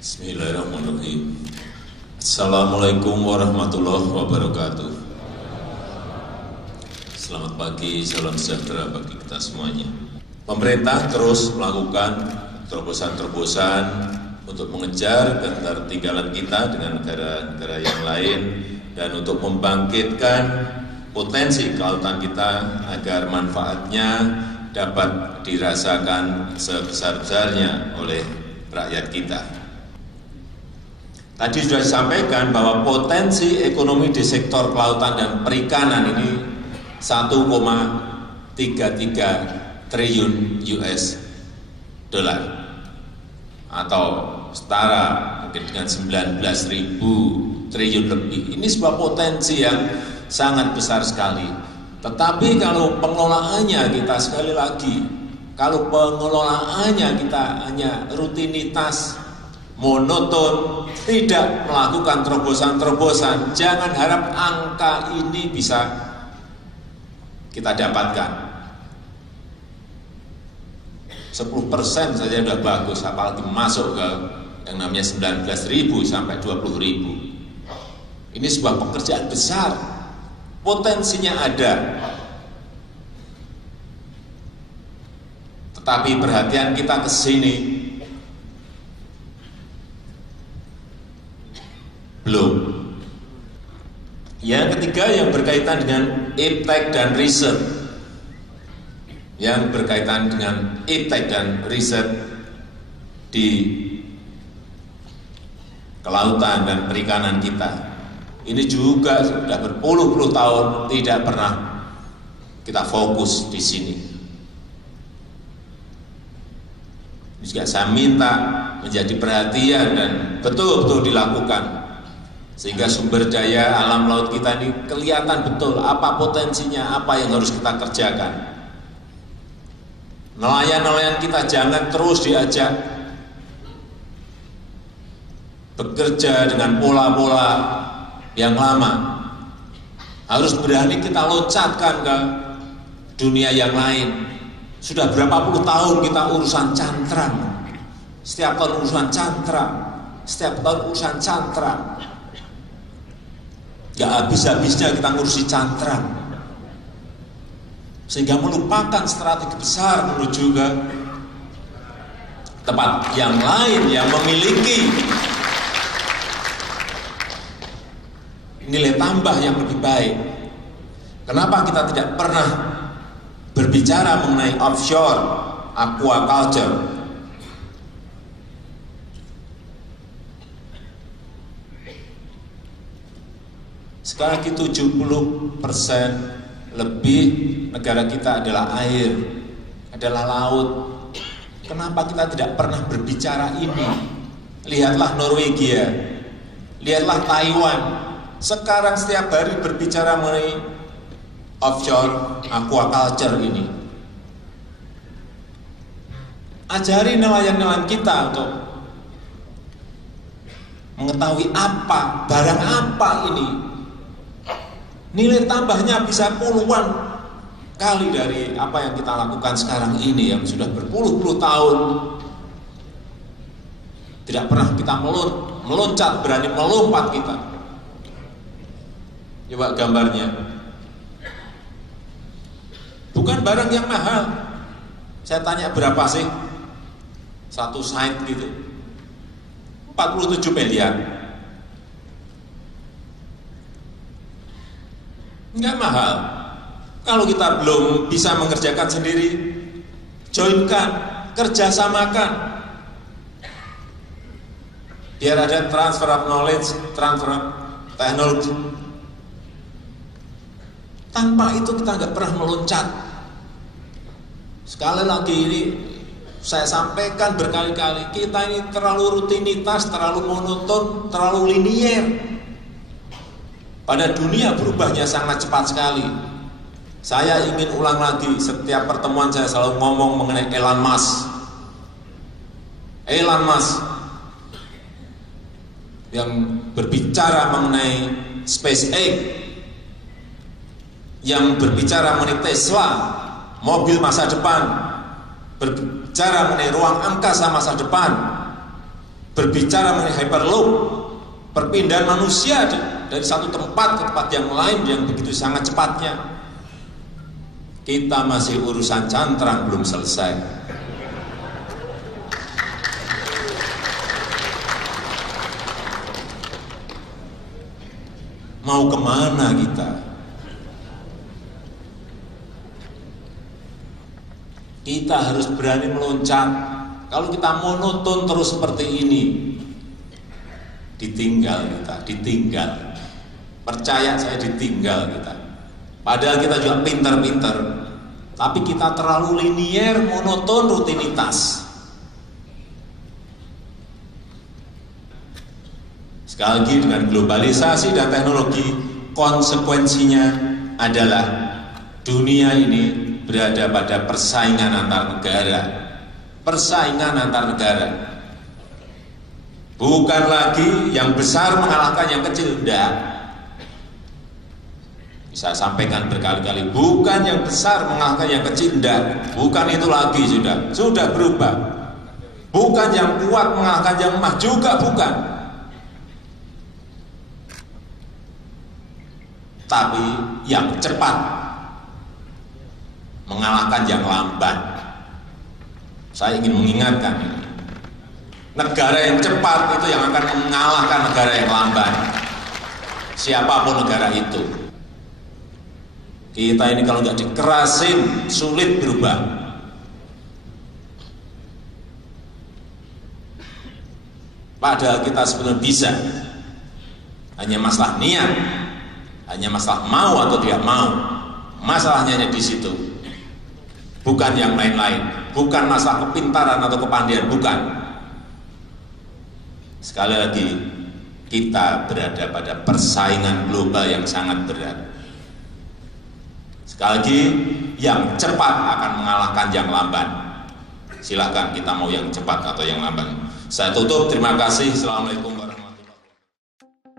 Bismillahirrahmanirrahim. Assalamualaikum warahmatullahi wabarakatuh. Selamat pagi, salam sejahtera bagi kita semuanya. Pemerintah terus melakukan terobosan-terobosan untuk mengejar ketertinggalan kita dengan negara-negara yang lain dan untuk membangkitkan potensi kelautan kita agar manfaatnya dapat dirasakan sebesar-besarnya oleh rakyat kita. Tadi sudah disampaikan bahwa potensi ekonomi di sektor kelautan dan perikanan ini 1,33 triliun US dollar atau setara mungkin dengan 19.000 triliun lebih. Ini sebuah potensi yang sangat besar sekali. Tetapi kalau pengelolaannya kita sekali lagi, kalau pengelolaannya kita hanya rutinitas, monoton, tidak melakukan terobosan-terobosan, jangan harap angka ini bisa kita dapatkan. 10% saja sudah bagus, apalagi masuk ke yang namanya 19.000 sampai 20.000. Ini sebuah pekerjaan besar, potensinya ada. Tetapi perhatian kita ke sini belum. Yang ketiga yang berkaitan dengan iptek dan riset. Yang berkaitan dengan iptek dan riset di kelautan dan perikanan kita. Ini juga sudah berpuluh-puluh tahun tidak pernah kita fokus di sini. Ini juga saya minta menjadi perhatian dan betul-betul dilakukan. Sehingga sumber daya alam laut kita ini kelihatan betul apa potensinya, apa yang harus kita kerjakan. Nelayan-nelayan kita jangan terus diajak bekerja dengan pola-pola yang lama. Harus berani kita loncatkan ke dunia yang lain. Sudah berapa puluh tahun kita urusan cantrang. Setiap tahun urusan cantrang. Setiap tahun urusan cantrang. Gak habis-habisnya kita ngurusi cantrang, sehingga melupakan strategi besar menuju ke tempat yang lain yang memiliki nilai tambah yang lebih baik. Kenapa kita tidak pernah berbicara mengenai offshore aquaculture? Sekarang 70% lebih negara kita adalah air, adalah laut. Kenapa kita tidak pernah berbicara ini? Lihatlah Norwegia, lihatlah Taiwan. Sekarang setiap hari berbicara mengenai offshore aquaculture ini. Ajari nelayan-nelayan kita untuk mengetahui apa, barang apa ini. Nilai tambahnya bisa puluhan kali dari apa yang kita lakukan sekarang ini yang sudah berpuluh-puluh tahun. Tidak pernah kita meloncat, berani melompat kita. Coba gambarnya. Bukan barang yang mahal. Saya tanya berapa sih? Satu site gitu. 47 miliar. Enggak mahal. Kalau kita belum bisa mengerjakan sendiri, joinkan, kerjasamakan. Biar ada transfer of knowledge, transfer of technology. Tanpa itu kita nggak pernah meloncat. Sekali lagi ini saya sampaikan berkali-kali, kita ini terlalu rutinitas, terlalu monoton, terlalu linier. Pada dunia berubahnya sangat cepat sekali. Saya ingin ulang lagi, setiap pertemuan saya selalu ngomong mengenai Elon Musk. Elon Musk yang berbicara mengenai SpaceX, yang berbicara mengenai Tesla, mobil masa depan, berbicara mengenai ruang angkasa masa depan. berbicara mengenai hyperloop, perpindahan manusia dari satu tempat ke tempat yang lain yang begitu sangat cepatnya. Kita masih urusan cantrang belum selesai. Mau kemana kita? Kita harus berani meloncat. Kalau kita monoton terus seperti ini, ditinggal kita, ditinggal. Percaya saya, ditinggal kita. Padahal kita juga pinter-pinter, tapi kita terlalu linier, monoton, rutinitas. Sekali lagi, dengan globalisasi dan teknologi, konsekuensinya adalah dunia ini berada pada persaingan antar negara. Persaingan antar negara. Bukan lagi yang besar mengalahkan yang kecil, enggak. Bisa sampaikan berkali-kali, bukan yang besar mengalahkan yang kecil, enggak. Bukan itu lagi, sudah berubah. Bukan yang kuat mengalahkan yang lemah, juga bukan. Tapi yang cepat mengalahkan yang lambat. Saya ingin mengingatkan, negara yang cepat itu yang akan mengalahkan negara yang lambat. Siapapun negara itu. Kita ini kalau nggak dikerasin, sulit berubah. Padahal kita sebenarnya bisa. Hanya masalah niat, hanya masalah mau atau tidak mau. Masalahnya hanya di situ. Bukan yang lain-lain. Bukan masalah kepintaran atau kepandaian, bukan. Sekali lagi, kita berada pada persaingan global yang sangat berat. Sekali lagi, yang cepat akan mengalahkan yang lambat. Silakan kita mau yang cepat atau yang lambat. Saya tutup, terima kasih. Assalamualaikum warahmatullahi wabarakatuh.